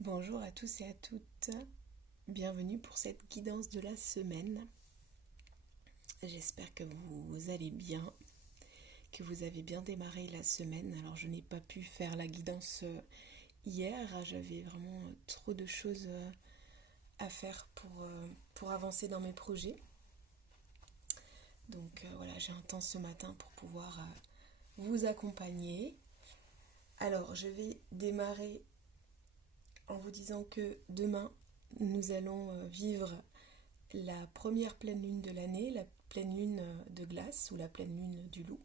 Bonjour à tous et à toutes, bienvenue pour cette guidance de la semaine. J'espère que vous allez bien, que vous avez bien démarré la semaine. Alors je n'ai pas pu faire la guidance hier, j'avais vraiment trop de choses à faire pour avancer dans mes projets. Donc voilà, j'ai un temps ce matin pour pouvoir vous accompagner. Alors je vais démarrer en vous disant que demain, nous allons vivre la première pleine lune de l'année, la pleine lune de glace ou la pleine lune du loup,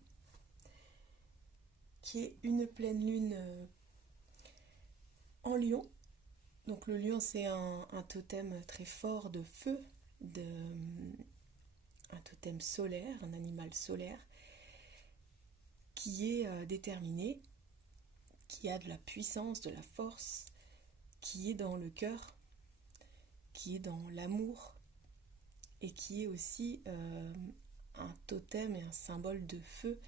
qui est une pleine lune en lion. Donc le lion, c'est un totem très fort de feu, un totem solaire, un animal solaire, qui est déterminé, qui a de la puissance, de la force, qui est dans le cœur, qui est dans l'amour, et qui est aussi un totem et un symbole de feu,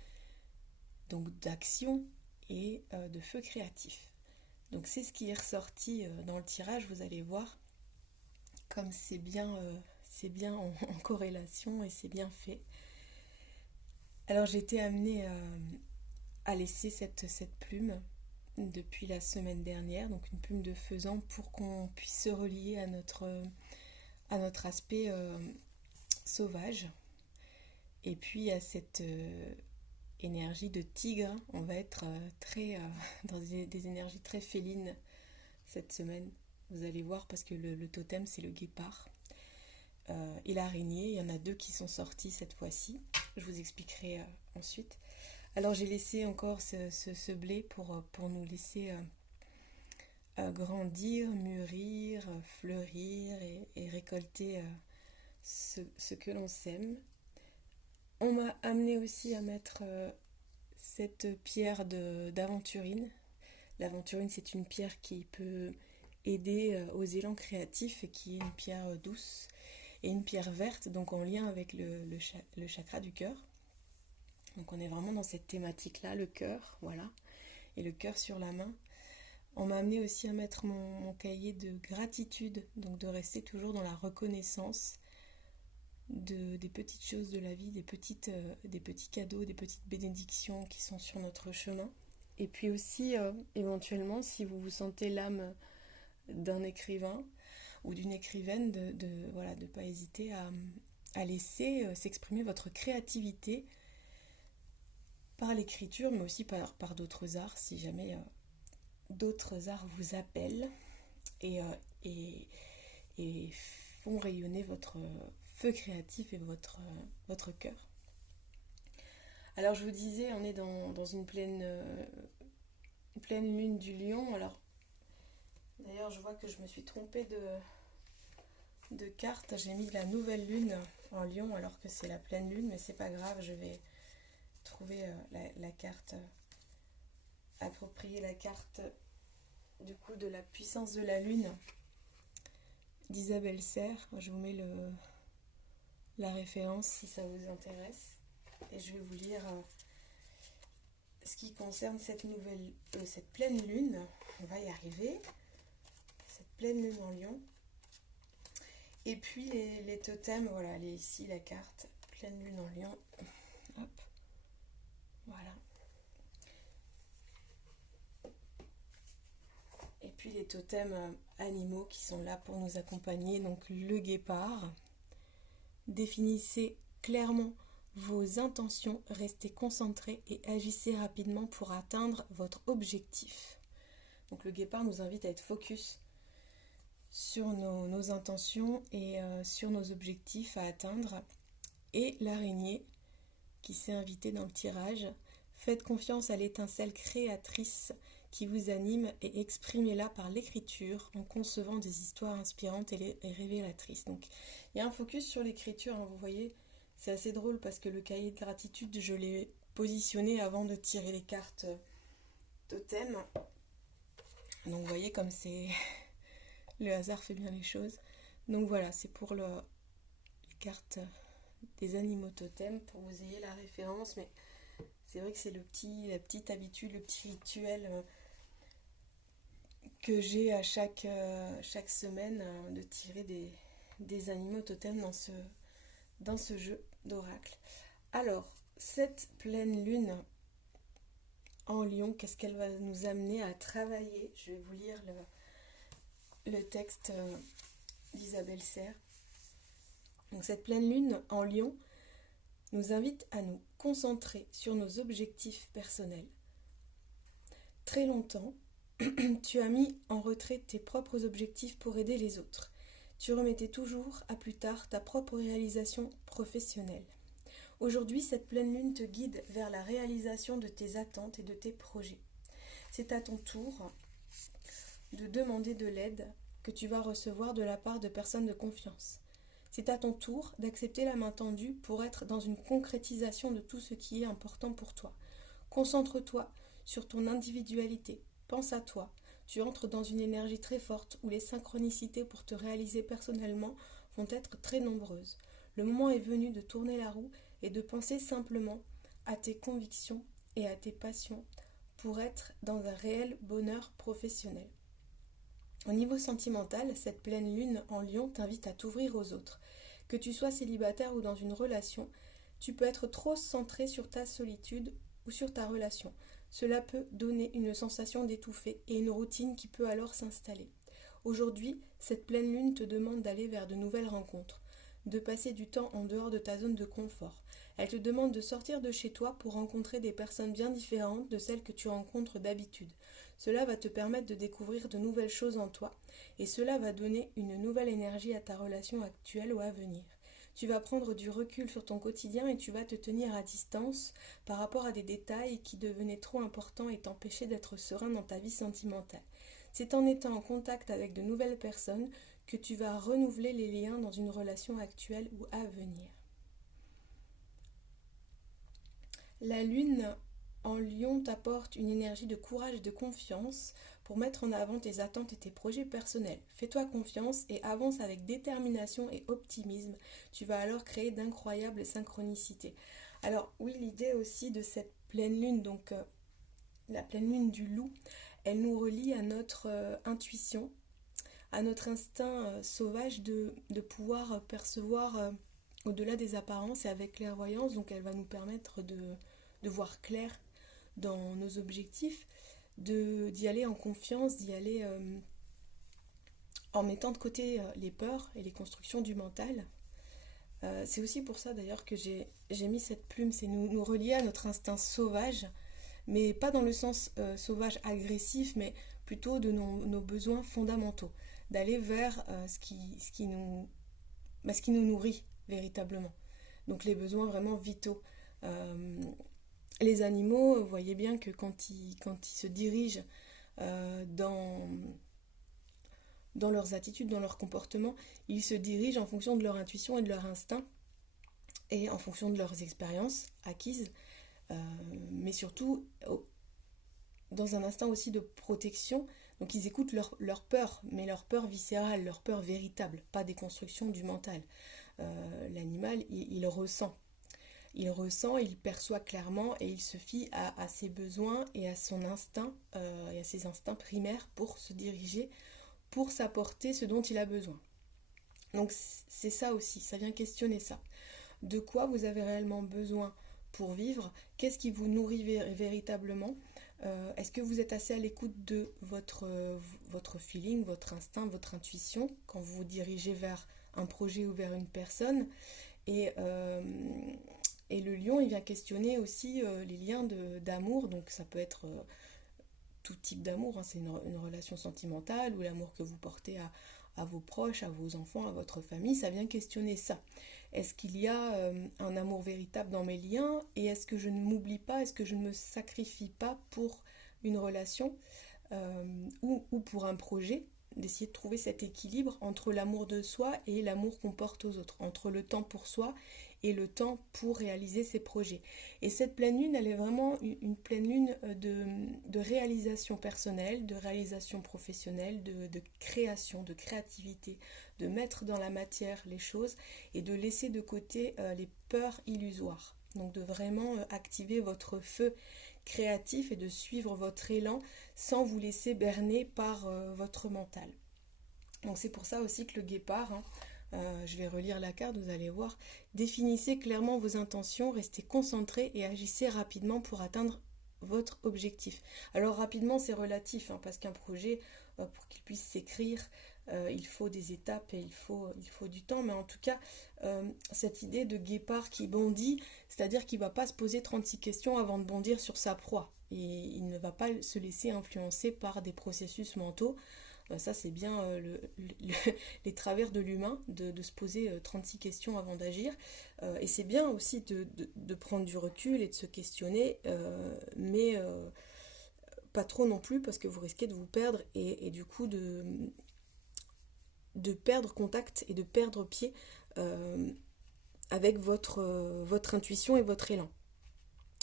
donc d'action et de feu créatif. Donc c'est ce qui est ressorti dans le tirage, vous allez voir, comme c'est bien en corrélation et c'est bien fait. Alors j'ai été amenée à laisser cette plume depuis la semaine dernière, donc une plume de faisan pour qu'on puisse se relier à notre aspect sauvage et puis à cette énergie de tigre. On va être très dans des énergies très félines cette semaine. Vous allez voir parce que le totem c'est le guépard et l'araignée. Il y en a deux qui sont sortis cette fois-ci. Je vous expliquerai ensuite. Alors j'ai laissé encore ce blé pour nous laisser grandir, mûrir, fleurir et récolter ce que l'on sème. On m'a amené aussi à mettre cette pierre d'aventurine. L'aventurine, c'est une pierre qui peut aider aux élans créatifs et qui est une pierre douce et une pierre verte, donc en lien avec le chakra du cœur. Donc on est vraiment dans cette thématique-là, le cœur, voilà, et le cœur sur la main. On m'a amené aussi à mettre mon cahier de gratitude, donc de rester toujours dans la reconnaissance des petites choses de la vie, des petits cadeaux, des petites bénédictions qui sont sur notre chemin. Et puis aussi, éventuellement, si vous vous sentez l'âme d'un écrivain ou d'une écrivaine, voilà, de pas hésiter à laisser s'exprimer votre créativité par l'écriture, mais aussi par d'autres arts, si jamais d'autres arts vous appellent et, euh, et, et font rayonner votre feu créatif et votre cœur. Alors je vous disais, on est dans une pleine lune du lion. Alors d'ailleurs je vois que je me suis trompée de carte. J'ai mis la nouvelle lune en lion alors que c'est la pleine lune, mais c'est pas grave, je vais trouver la carte appropriée, la carte du coup de la puissance de la lune d'Isabelle Serre. Je vous mets la référence si ça vous intéresse. Et je vais vous lire ce qui concerne cette pleine lune. On va y arriver. Cette pleine lune en lion. Et puis les totems, voilà, elle est ici la carte. Pleine lune en lion. Hop. Voilà. Et puis les totems animaux qui sont là pour nous accompagner. Donc le guépard. Définissez clairement vos intentions, restez concentrés et agissez rapidement pour atteindre votre objectif. Donc le guépard nous invite à être focus sur nos intentions et sur nos objectifs à atteindre. Et l'araignée qui s'est invitée dans le tirage, faites confiance à l'étincelle créatrice qui vous anime et exprimez-la par l'écriture en concevant des histoires inspirantes et révélatrices. Donc il y a un focus sur l'écriture, hein, vous voyez, c'est assez drôle parce que le cahier de gratitude, je l'ai positionné avant de tirer les cartes totem. Donc vous voyez comme c'est le hasard fait bien les choses. Donc voilà, c'est pour les cartes des animaux totems pour que vous ayez la référence, mais c'est vrai que c'est la petite habitude, le petit rituel que j'ai à chaque semaine de tirer des animaux totems dans ce jeu d'oracle. Alors, cette pleine lune en Lion, qu'est-ce qu'elle va nous amener à travailler? Je vais vous lire le texte d'Isabelle Serre. Donc, cette pleine lune en Lion nous invite à nous concentrer sur nos objectifs personnels. Très longtemps, tu as mis en retrait tes propres objectifs pour aider les autres. Tu remettais toujours à plus tard ta propre réalisation professionnelle. Aujourd'hui, cette pleine lune te guide vers la réalisation de tes attentes et de tes projets. C'est à ton tour de demander de l'aide que tu vas recevoir de la part de personnes de confiance. C'est à ton tour d'accepter la main tendue pour être dans une concrétisation de tout ce qui est important pour toi. Concentre-toi sur ton individualité. Pense à toi. Tu entres dans une énergie très forte où les synchronicités pour te réaliser personnellement vont être très nombreuses. Le moment est venu de tourner la roue et de penser simplement à tes convictions et à tes passions pour être dans un réel bonheur professionnel. Au niveau sentimental, cette pleine lune en Lion t'invite à t'ouvrir aux autres. Que tu sois célibataire ou dans une relation, tu peux être trop centré sur ta solitude ou sur ta relation. Cela peut donner une sensation d'étouffer et une routine qui peut alors s'installer. Aujourd'hui, cette pleine lune te demande d'aller vers de nouvelles rencontres, de passer du temps en dehors de ta zone de confort. Elle te demande de sortir de chez toi pour rencontrer des personnes bien différentes de celles que tu rencontres d'habitude. Cela va te permettre de découvrir de nouvelles choses en toi et cela va donner une nouvelle énergie à ta relation actuelle ou à venir. Tu vas prendre du recul sur ton quotidien et tu vas te tenir à distance par rapport à des détails qui devenaient trop importants et t'empêchaient d'être serein dans ta vie sentimentale. C'est en étant en contact avec de nouvelles personnes que tu vas renouveler les liens dans une relation actuelle ou à venir. La lune en Lion t'apporte une énergie de courage et de confiance pour mettre en avant tes attentes et tes projets personnels. Fais-toi confiance et avance avec détermination et optimisme. Tu vas alors créer d'incroyables synchronicités. Alors oui, l'idée aussi de cette pleine lune, donc la pleine lune du loup, elle nous relie à notre intuition, à notre instinct sauvage de pouvoir percevoir au-delà des apparences et avec clairvoyance. Donc elle va nous permettre de voir clair dans nos objectifs, d'y aller en confiance, d'y aller en mettant de côté les peurs et les constructions du mental. C'est aussi pour ça d'ailleurs que j'ai mis cette plume, c'est nous relier à notre instinct sauvage, mais pas dans le sens sauvage agressif, mais plutôt de nos besoins fondamentaux, d'aller vers ce qui nous nourrit véritablement. Donc les besoins vraiment vitaux. Les animaux, vous voyez bien que quand ils se dirigent dans leurs attitudes, dans leur comportement, ils se dirigent en fonction de leur intuition et de leur instinct et en fonction de leurs expériences acquises, mais surtout dans un instinct aussi de protection. Donc ils écoutent leur peur, mais leur peur viscérale, leur peur véritable, pas des constructions du mental. L'animal, il ressent. Il ressent, il perçoit clairement et il se fie à ses besoins et à son instinct, et à ses instincts primaires pour se diriger, pour s'apporter ce dont il a besoin. Donc c'est ça aussi, ça vient questionner ça. De quoi vous avez réellement besoin pour vivre? Qu'est-ce qui vous nourrit véritablement? Est-ce que vous êtes assez à l'écoute de votre feeling, votre instinct, votre intuition quand vous vous dirigez vers un projet ou vers une personne? Et le lion, il vient questionner aussi les liens d'amour. Donc ça peut être tout type d'amour, hein. C'est une relation sentimentale ou l'amour que vous portez à vos proches, à vos enfants, à votre famille. Ça vient questionner ça. Est-ce qu'il y a un amour véritable dans mes liens? Et est-ce que je ne m'oublie pas? Est-ce que je ne me sacrifie pas pour une relation ou pour un projet? D'essayer de trouver cet équilibre entre l'amour de soi et l'amour qu'on porte aux autres, entre le temps pour soi et le temps pour réaliser ses projets. Et cette pleine lune, elle est vraiment une pleine lune de réalisation personnelle, de réalisation professionnelle, de création, de créativité, de mettre dans la matière les choses et de laisser de côté les peurs illusoires. Donc de vraiment activer votre feu créatif et de suivre votre élan sans vous laisser berner par votre mental. Donc c'est pour ça aussi que le guépard, hein, je vais relire la carte, vous allez voir, définissez clairement vos intentions, restez concentré et agissez rapidement pour atteindre votre objectif. Alors rapidement c'est relatif, hein, parce qu'un projet, pour qu'il puisse s'écrire, il faut des étapes et il faut du temps, mais en tout cas, cette idée de guépard qui bondit, c'est-à-dire qu'il ne va pas se poser 36 questions avant de bondir sur sa proie, et il ne va pas se laisser influencer par des processus mentaux. Ça c'est bien les travers de l'humain, de se poser 36 questions avant d'agir, et c'est bien aussi de prendre du recul et de se questionner, mais pas trop non plus, parce que vous risquez de vous perdre et du coup de perdre contact et de perdre pied avec votre intuition et votre élan.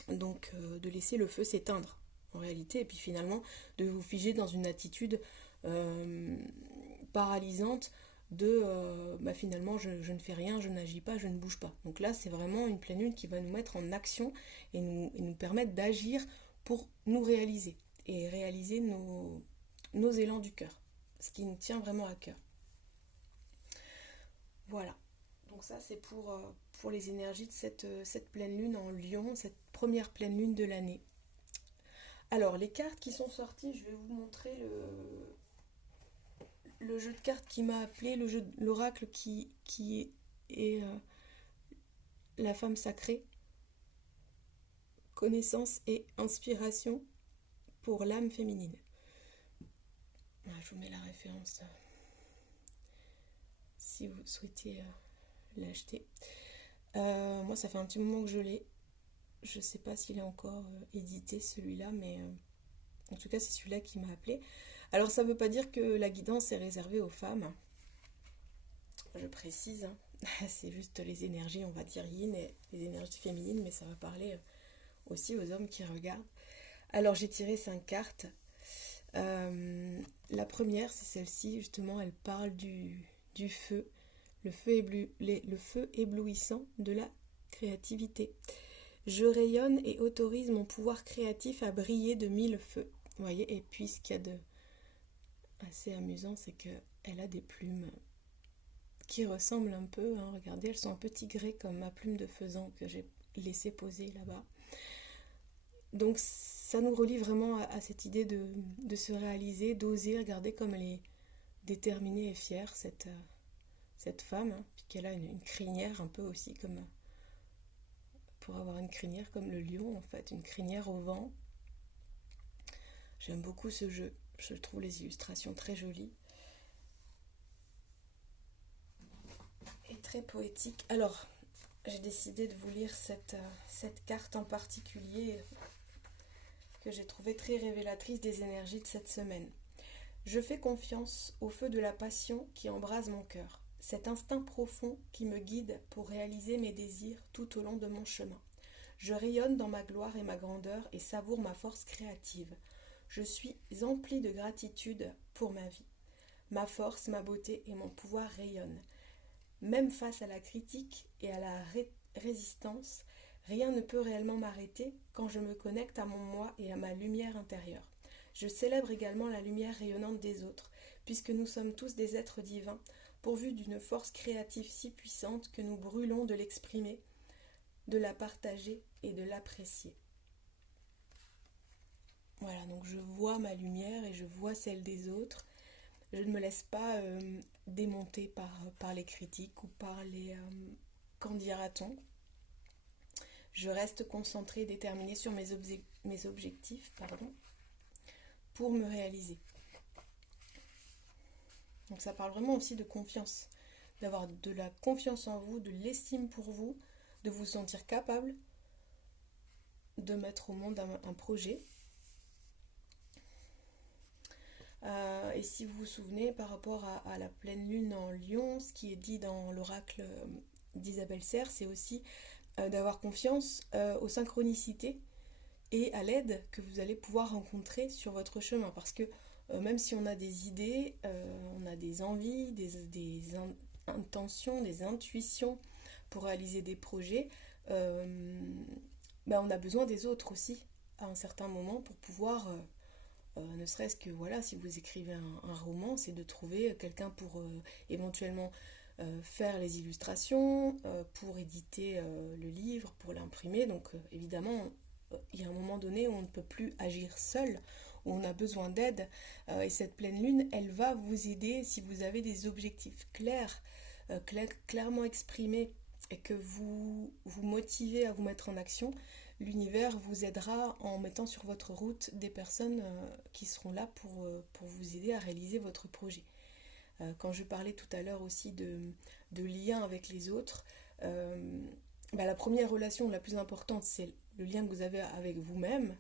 Donc de laisser le feu s'éteindre en réalité, et puis finalement de vous figer dans une attitude paralysante de finalement je ne fais rien, je n'agis pas, je ne bouge pas. Donc là c'est vraiment une pleine lune qui va nous mettre en action et nous permettre d'agir pour nous réaliser et réaliser nos élans du cœur, ce qui nous tient vraiment à cœur. Voilà, donc ça c'est pour les énergies de cette pleine lune en Lion, cette première pleine lune de l'année. Alors les cartes qui sont sorties, je vais vous montrer le jeu de cartes qui m'a appelé, le jeu de l'oracle qui est la femme sacrée, connaissance et inspiration pour l'âme féminine. Je vous mets la référence si vous souhaitez l'acheter. Moi ça fait un petit moment que je l'ai. Je sais pas s'il est encore édité celui-là, mais en tout cas c'est celui-là qui m'a appelé. Alors ça veut pas dire que la guidance est réservée aux femmes, je précise, hein. C'est juste les énergies, on va dire yin, et les énergies féminines, mais ça va parler aussi aux hommes qui regardent. Alors j'ai tiré 5 cartes. La première c'est celle-ci, justement, elle parle du feu, le feu éblouissant de la créativité. Je rayonne et autorise mon pouvoir créatif à briller de 1000 feux. Vous voyez, et puis ce qu'il y a de assez amusant, c'est qu'elle a des plumes qui ressemblent un peu, hein, regardez, elles sont un peu tigrées comme ma plume de faisan que j'ai laissé poser là-bas. Donc ça nous relie vraiment à cette idée de se réaliser, d'oser. Regarder comme elle est déterminée et fière, cette femme, hein, puis qu'elle a une crinière un peu aussi comme... pour avoir une crinière comme le lion, en fait, une crinière au vent. J'aime beaucoup ce jeu, je trouve les illustrations très jolies et très poétiques. Alors, j'ai décidé de vous lire cette carte en particulier que j'ai trouvée très révélatrice des énergies de cette semaine. Je fais confiance au feu de la passion qui embrase mon cœur, cet instinct profond qui me guide pour réaliser mes désirs tout au long de mon chemin. Je rayonne dans ma gloire et ma grandeur et savoure ma force créative. Je suis emplie de gratitude pour ma vie. Ma force, ma beauté et mon pouvoir rayonnent. Même face à la critique et à la résistance, rien ne peut réellement m'arrêter quand je me connecte à mon moi et à ma lumière intérieure. Je célèbre également la lumière rayonnante des autres, puisque nous sommes tous des êtres divins, pourvus d'une force créative si puissante que nous brûlons de l'exprimer, de la partager et de l'apprécier. Voilà, donc je vois ma lumière et je vois celle des autres. Je ne me laisse pas démonter par les critiques ou par les qu'en dira-t-on. Je reste concentrée et déterminée sur mes objectifs, pour me réaliser. Donc ça parle vraiment aussi de confiance, d'avoir de la confiance en vous, de l'estime pour vous, de vous sentir capable de mettre au monde un projet. Et si vous vous souvenez, par rapport à la pleine lune en Lion, ce qui est dit dans l'oracle d'Isabelle Serres, c'est aussi d'avoir confiance aux synchronicités et à l'aide que vous allez pouvoir rencontrer sur votre chemin. Parce que même si on a des idées, on a des envies, des intentions, des intuitions pour réaliser des projets, on a besoin des autres aussi à un certain moment pour pouvoir, ne serait-ce que voilà, si vous écrivez un roman, c'est de trouver quelqu'un pour éventuellement faire les illustrations, pour éditer le livre, pour l'imprimer. Donc évidemment, il y a un moment donné où on ne peut plus agir seul, où on a besoin d'aide. Et cette pleine lune, elle va vous aider si vous avez des objectifs clairs, clairement exprimés, et que vous vous motivez à vous mettre en action. L'univers vous aidera en mettant sur votre route des personnes qui seront là pour vous aider à réaliser votre projet. Quand je parlais tout à l'heure aussi de lien avec les autres, la première relation la plus importante, c'est le lien que vous avez avec vous-même.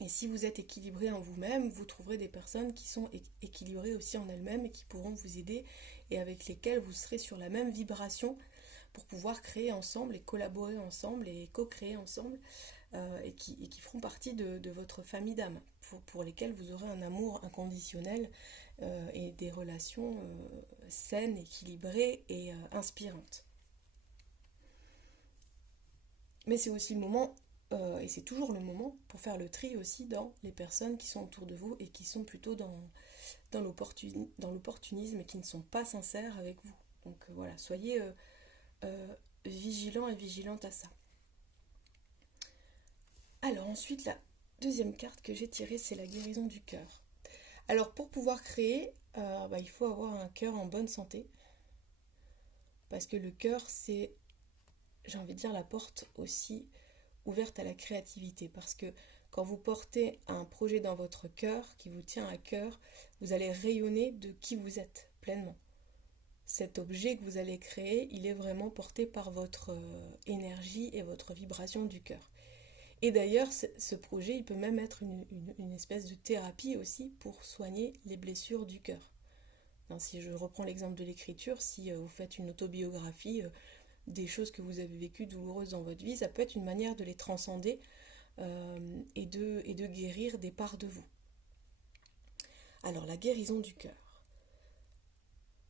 Et si vous êtes équilibré en vous-même, vous trouverez des personnes qui sont équilibrées aussi en elles-mêmes et qui pourront vous aider et avec lesquelles vous serez sur la même vibration pour pouvoir créer ensemble et collaborer ensemble et co-créer ensemble et qui feront partie de votre famille d'âme pour lesquelles vous aurez un amour inconditionnel et des relations saines, équilibrées et inspirantes. Mais c'est aussi le moment, et c'est toujours le moment, pour faire le tri aussi dans les personnes qui sont autour de vous et qui sont plutôt dans l'opportunisme et qui ne sont pas sincères avec vous. Donc voilà, soyez vigilants et vigilantes à ça. Alors ensuite, la deuxième carte que j'ai tirée, c'est la guérison du cœur. Alors pour pouvoir créer, il faut avoir un cœur en bonne santé. Parce que le cœur, c'est, j'ai envie de dire, la porte aussi ouverte à la créativité. Parce que quand vous portez un projet dans votre cœur, qui vous tient à cœur, vous allez rayonner de qui vous êtes pleinement. Cet objet que vous allez créer, il est vraiment porté par votre énergie et votre vibration du cœur. Et d'ailleurs, ce projet, il peut même être une espèce de thérapie aussi pour soigner les blessures du cœur. Si je reprends l'exemple de l'écriture, si vous faites une autobiographie des choses que vous avez vécues douloureuses dans votre vie, ça peut être une manière de les transcender et de guérir des parts de vous. Alors, la guérison du cœur.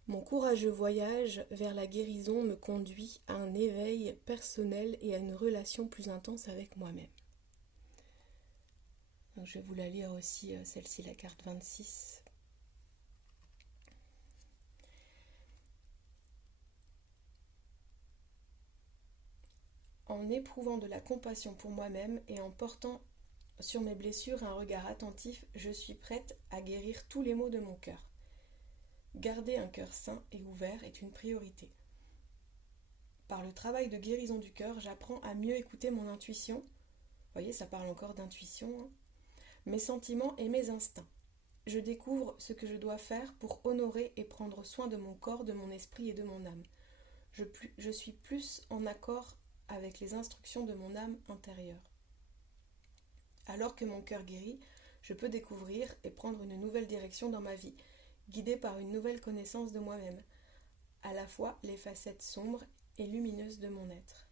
Mon courageux voyage vers la guérison me conduit à un éveil personnel et à une relation plus intense avec moi-même. Donc, je vais vous la lire aussi, celle-ci, la carte 26. En éprouvant de la compassion pour moi-même et en portant sur mes blessures un regard attentif, je suis prête à guérir tous les maux de mon cœur. Garder un cœur sain et ouvert est une priorité. Par le travail de guérison du cœur, j'apprends à mieux écouter mon intuition. Vous voyez, ça parle encore d'intuition, hein. Mes sentiments et mes instincts. Je découvre ce que je dois faire pour honorer et prendre soin de mon corps, de mon esprit et de mon âme. Je suis plus en accord avec les instructions de mon âme intérieure. Alors que mon cœur guérit, je peux découvrir et prendre une nouvelle direction dans ma vie, guidée par une nouvelle connaissance de moi-même, à la fois les facettes sombres et lumineuses de mon être.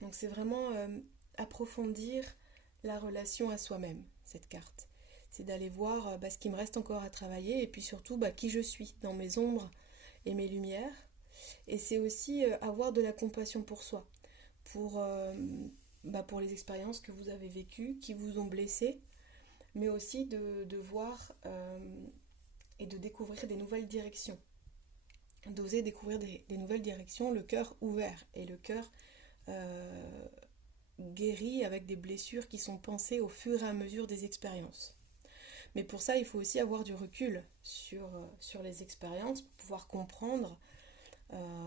Donc c'est vraiment approfondir la relation à soi-même, cette carte. C'est d'aller voir ce qui me reste encore à travailler et puis surtout qui je suis dans mes ombres et mes lumières. Et c'est aussi avoir de la compassion pour soi, pour les expériences que vous avez vécues, qui vous ont blessé, mais aussi de voir et de découvrir des nouvelles directions. D'oser découvrir des nouvelles directions, le cœur ouvert et le cœur guéri avec des blessures qui sont pensées au fur et à mesure des expériences. Mais pour ça, il faut aussi avoir du recul sur les expériences pour pouvoir comprendre,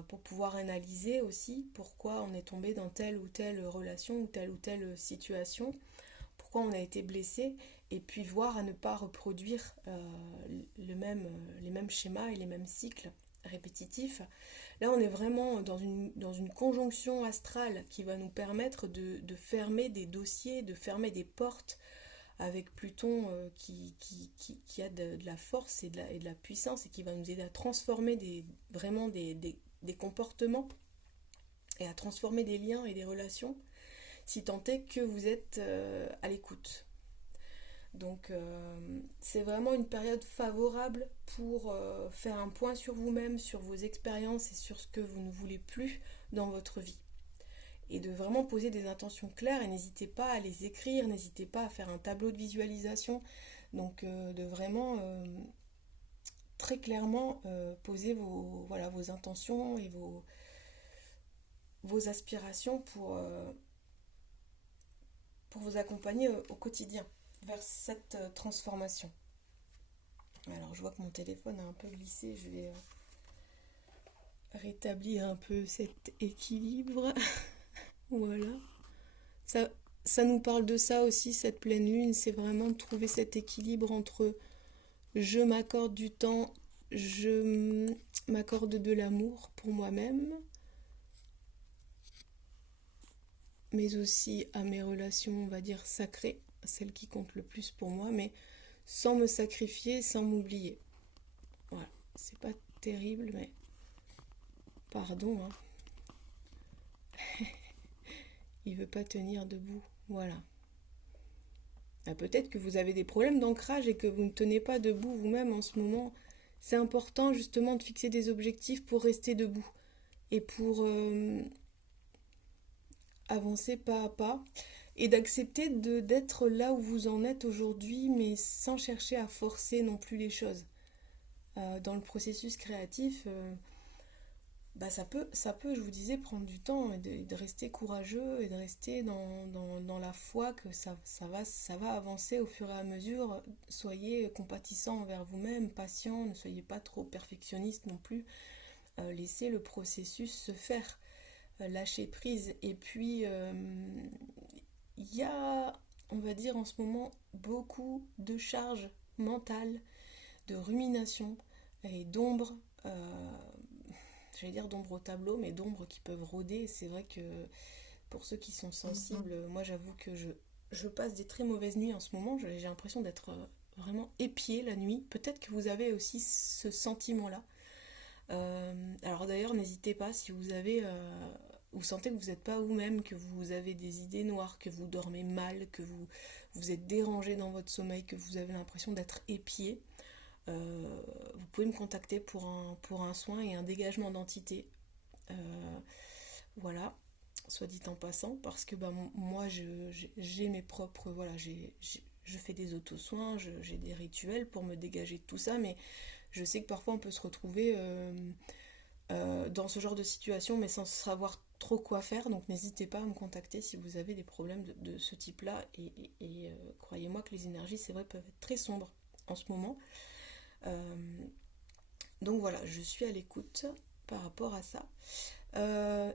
pour pouvoir analyser aussi pourquoi on est tombé dans telle ou telle relation ou telle situation, pourquoi on a été blessé, et puis voir à ne pas reproduire les mêmes schémas et les mêmes cycles répétitifs. Là, on est vraiment dans une conjonction astrale qui va nous permettre de fermer des dossiers, de fermer des portes avec Pluton qui a de la force et de la puissance et qui va nous aider à transformer des comportements et à transformer des liens et des relations, si tant est que vous êtes à l'écoute. Donc c'est vraiment une période favorable pour faire un point sur vous-même, sur vos expériences et sur ce que vous ne voulez plus dans votre vie. et de vraiment poser des intentions claires. Et n'hésitez pas à les écrire, n'hésitez pas à faire un tableau de visualisation. Donc de vraiment très clairement poser voilà, vos intentions et vos aspirations pour vous accompagner au quotidien vers cette transformation. Alors je vois que mon téléphone a un peu glissé, je vais rétablir un peu cet équilibre. Voilà. Ça, ça nous parle de ça aussi, cette pleine lune, c'est vraiment de trouver cet équilibre entre je m'accorde du temps, je m'accorde de l'amour pour moi-même, mais aussi à mes relations, on va dire, sacrées, celles qui comptent le plus pour moi, mais sans me sacrifier, sans m'oublier. Voilà, c'est pas terrible, mais pardon, hein. Il veut pas tenir debout, voilà. Ah, peut-être que vous avez des problèmes d'ancrage et que vous ne tenez pas debout vous-même en ce moment. C'est important justement de fixer des objectifs pour rester debout et pour avancer pas à pas et d'accepter d'être là où vous en êtes aujourd'hui, mais sans chercher à forcer non plus les choses. Dans le processus créatif, bah ça peut, je vous disais, prendre du temps et de rester courageux et de rester dans la foi que ça va avancer au fur et à mesure. Soyez compatissant envers vous-même, patient, ne soyez pas trop perfectionniste non plus. Laissez le processus se faire, lâcher prise. Et puis, il y a, on va dire en ce moment, beaucoup de charges mentales, de rumination et d'ombre. J'allais dire d'ombre au tableau, mais d'ombres qui peuvent rôder. C'est vrai que pour ceux qui sont sensibles, moi j'avoue que je passe des très mauvaises nuits en ce moment. J'ai l'impression d'être vraiment épiée la nuit. Peut-être que vous avez aussi ce sentiment-là. Alors d'ailleurs, n'hésitez pas si vous avez... vous sentez que vous n'êtes pas vous-même, que vous avez des idées noires, que vous dormez mal, que vous êtes dérangé dans votre sommeil, que vous avez l'impression d'être épié. Vous pouvez me contacter pour un soin et un dégagement d'entité. Voilà, soit dit en passant, parce que bah, moi j'ai mes propres. Voilà, je fais des auto-soins, j'ai des rituels pour me dégager de tout ça, mais je sais que parfois on peut se retrouver dans ce genre de situation, mais sans savoir trop quoi faire. Donc n'hésitez pas à me contacter si vous avez des problèmes de ce type-là. Et croyez-moi que les énergies, c'est vrai, peuvent être très sombres en ce moment. Euh, donc voilà, je suis à l'écoute par rapport à ça.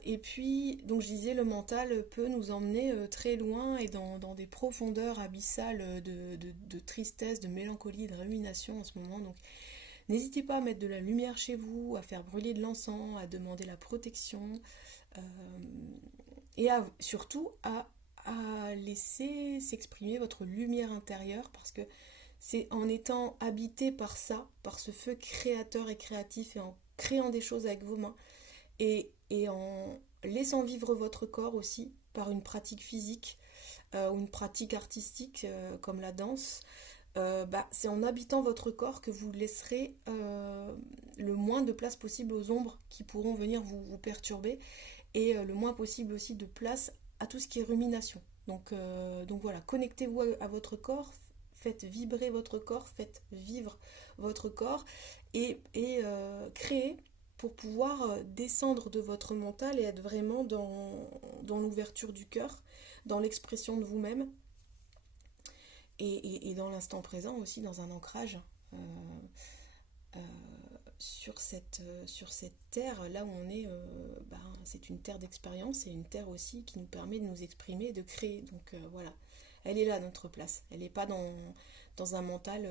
Et puis, donc je disais, le mental peut nous emmener très loin et dans des profondeurs abyssales de tristesse, de mélancolie, de rumination en ce moment. Donc n'hésitez pas à mettre de la lumière chez vous, à faire brûler de l'encens, à demander la protection euh, et surtout à laisser s'exprimer votre lumière intérieure parce que c'est en étant habité par ça, par ce feu créateur et créatif et en créant des choses avec vos mains et en laissant vivre votre corps aussi par une pratique physique ou une pratique artistique comme la danse, bah, c'est en habitant votre corps que vous laisserez le moins de place possible aux ombres qui pourront venir vous perturber et le moins possible aussi de place à tout ce qui est rumination. Donc voilà, connectez-vous à votre corps, faites vibrer votre corps, faites vivre votre corps et créez pour pouvoir descendre de votre mental et être vraiment dans l'ouverture du cœur, dans l'expression de vous-même et dans l'instant présent aussi, dans un ancrage euh, euh, sur cette terre, là où on est, bah, c'est une terre d'expérience et une terre aussi qui nous permet de nous exprimer, de créer. Donc voilà, elle est là notre place. Elle n'est pas dans un mental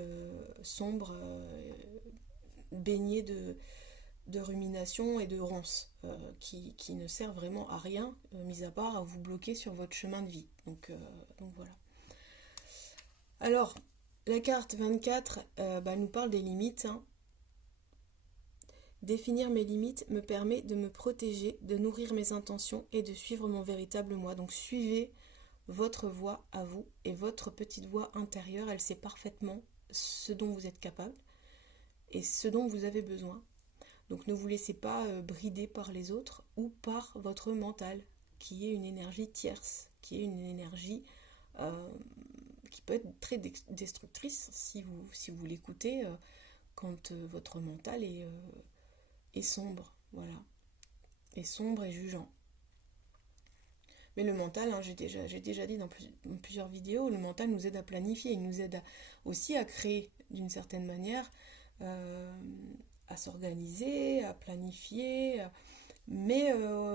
sombre, baigné de rumination et de ronces qui ne sert vraiment à rien, mis à part à vous bloquer sur votre chemin de vie. Donc voilà. Alors, la carte 24 bah, nous parle des limites. Hein. Définir mes limites me permet de me protéger, de nourrir mes intentions et de suivre mon véritable moi. Donc suivez votre voix à vous et votre petite voix intérieure, elle sait parfaitement ce dont vous êtes capable et ce dont vous avez besoin. Donc ne vous laissez pas brider par les autres ou par votre mental qui est une énergie tierce, qui est une énergie qui peut être très destructrice si vous l'écoutez quand votre mental est sombre, voilà, est sombre et jugeant. Mais le mental, hein, j'ai déjà dit dans plusieurs vidéos, le mental nous aide à planifier, il nous aide aussi à créer d'une certaine manière, à s'organiser, à planifier. Mais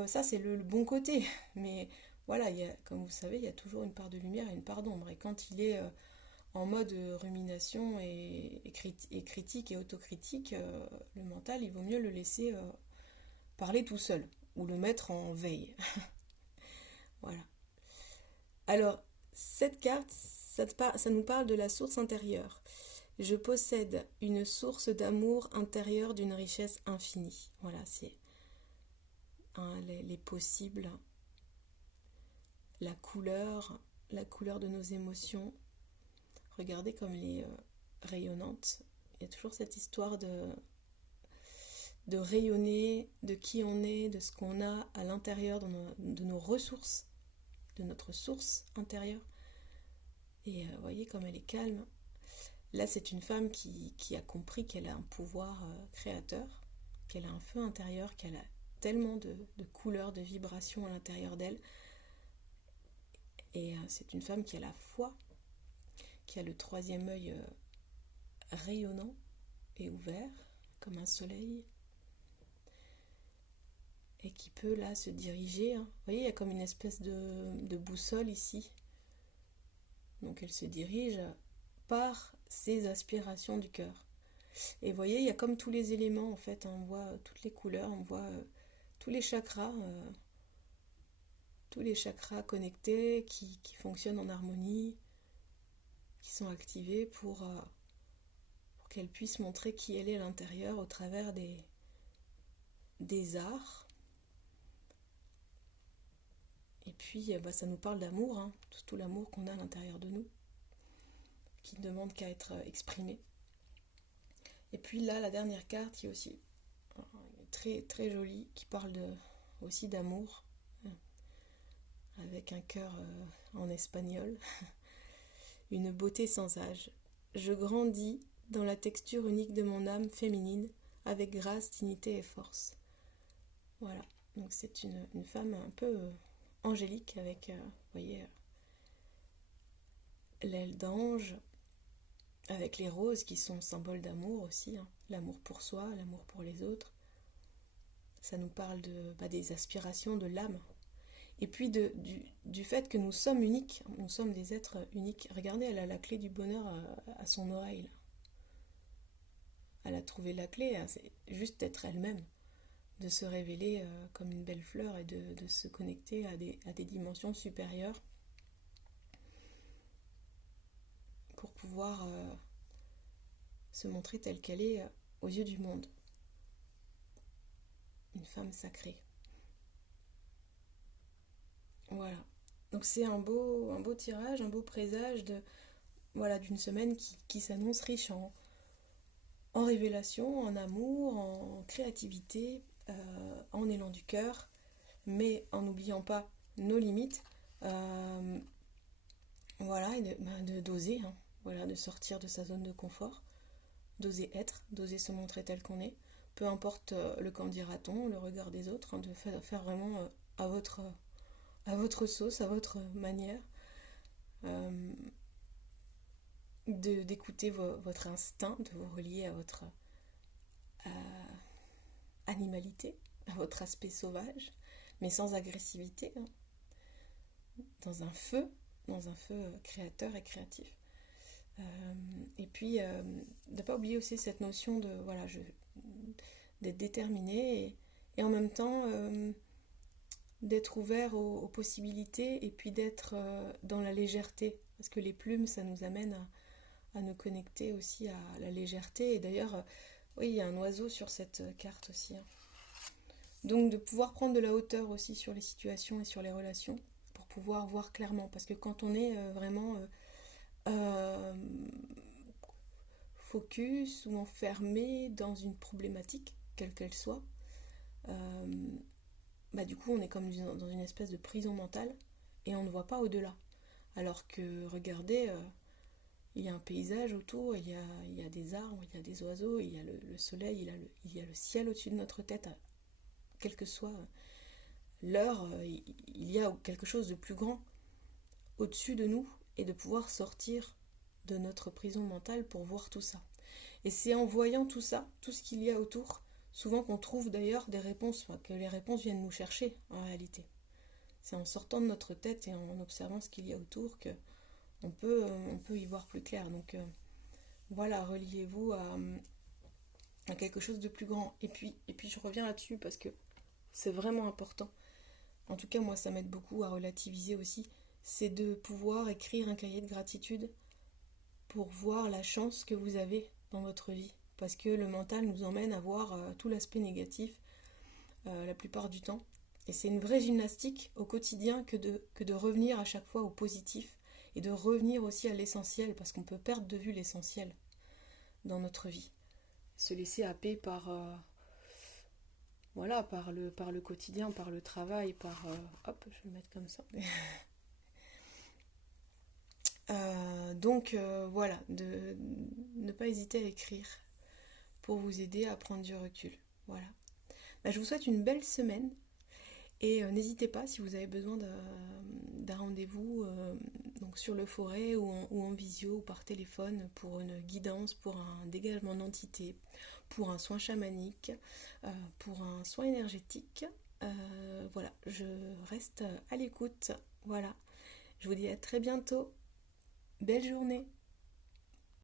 ça, c'est le bon côté. Mais voilà, comme vous savez, il y a toujours une part de lumière et une part d'ombre. Et quand il est en mode rumination et critique et autocritique, le mental, il vaut mieux le laisser parler tout seul ou le mettre en veille. Voilà. Alors, cette carte, ça nous parle de la source intérieure. Je possède une source d'amour intérieur d'une richesse infinie. Voilà, c'est les possibles, la couleur de nos émotions. Regardez comme elle est rayonnante. Il y a toujours cette histoire de rayonner, de qui on est, de ce qu'on a à l'intérieur de nos ressources, de notre source intérieure. Et voyez comme elle est calme. Là, c'est une femme qui a compris qu'elle a un pouvoir créateur, qu'elle a un feu intérieur, qu'elle a tellement de couleurs, de vibrations à l'intérieur d'elle. Et c'est une femme qui a la foi, qui a le troisième œil rayonnant et ouvert, comme un soleil, et qui peut là se diriger. Vous voyez, il y a comme une espèce de boussole ici. Donc elle se dirige par ses aspirations du cœur. Et vous voyez, il y a comme tous les éléments en fait, on voit toutes les couleurs, on voit tous les chakras connectés qui fonctionnent en harmonie, qui sont activés pour qu'elle puisse montrer qui elle est à l'intérieur au travers des arts. Et puis ça nous parle d'amour, hein, tout l'amour qu'on a à l'intérieur de nous, qui ne demande qu'à être exprimé. Et puis là, la dernière carte qui est aussi très, très jolie, qui parle aussi d'amour, avec un cœur en espagnol. Une beauté sans âge. Je grandis dans la texture unique de mon âme féminine, avec grâce, dignité et force. Voilà, donc c'est une femme un peu angélique, avec, vous voyez, l'aile d'ange, avec les roses qui sont symboles d'amour aussi, hein. L'amour pour soi, l'amour pour les autres. Ça nous parle des aspirations de l'âme. Et puis du fait que nous sommes uniques, nous sommes des êtres uniques. Regardez, elle a la clé du bonheur à son oreille. Là. Elle a trouvé la clé, hein, c'est juste d'être elle-même, de se révéler comme une belle fleur et de se connecter à des dimensions supérieures pour pouvoir se montrer telle qu'elle est aux yeux du monde. Une femme sacrée. Voilà. Donc c'est un beau tirage, un beau présage d'une semaine qui s'annonce riche en révélation, en amour, en créativité, en élan du cœur, mais en n'oubliant pas nos limites. Et d'oser, hein, de sortir de sa zone de confort, d'oser être, d'oser se montrer tel qu'on est, peu importe le qu'en dira-t-on, le regard des autres, hein, de faire vraiment à votre sauce, à votre manière, d'écouter votre instinct, de vous relier à votre animalité, à votre aspect sauvage, mais sans agressivité, hein, dans un feu créateur et créatif. Et puis, de ne pas oublier aussi cette notion d'être déterminé et en même temps d'être ouvert aux possibilités et puis d'être dans la légèreté. Parce que les plumes, ça nous amène à nous connecter aussi à la légèreté. Et d'ailleurs, oui, il y a un oiseau sur cette carte aussi. Hein. Donc de pouvoir prendre de la hauteur aussi sur les situations et sur les relations pour pouvoir voir clairement. Parce que quand on est vraiment focus ou enfermé dans une problématique, quelle qu'elle soit, bah du coup on est comme dans une espèce de prison mentale et on ne voit pas au-delà. Alors que regardez, il y a un paysage autour, il y a des arbres, il y a des oiseaux, il y a le soleil, il y a le ciel au-dessus de notre tête, quelle que soit l'heure, il y a quelque chose de plus grand au-dessus de nous et de pouvoir sortir de notre prison mentale pour voir tout ça. Et c'est en voyant tout ça, tout ce qu'il y a autour, souvent qu'on trouve d'ailleurs des réponses, enfin, que les réponses viennent nous chercher en réalité. C'est en sortant de notre tête et en observant ce qu'il y a autour que on peut y voir plus clair. Donc voilà, reliez-vous à quelque chose de plus grand. Et puis je reviens là-dessus parce que c'est vraiment important. En tout cas, moi, ça m'aide beaucoup à relativiser aussi. C'est de pouvoir écrire un cahier de gratitude pour voir la chance que vous avez dans votre vie. Parce que le mental nous emmène à voir tout l'aspect négatif la plupart du temps. Et c'est une vraie gymnastique au quotidien que de revenir à chaque fois au positif et de revenir aussi à l'essentiel parce qu'on peut perdre de vue l'essentiel dans notre vie. Se laisser happer par voilà, par le quotidien, par le travail, par hop, je vais le mettre comme ça. Donc voilà, de ne pas hésiter à écrire pour vous aider à prendre du recul. Voilà. Bah, je vous souhaite une belle semaine et n'hésitez pas si vous avez besoin d'un rendez-vous donc sur le forêt ou en visio ou par téléphone pour une guidance, pour un dégagement d'entité, pour un soin chamanique, pour un soin énergétique. Voilà, je reste à l'écoute. Voilà, je vous dis à très bientôt. Belle journée!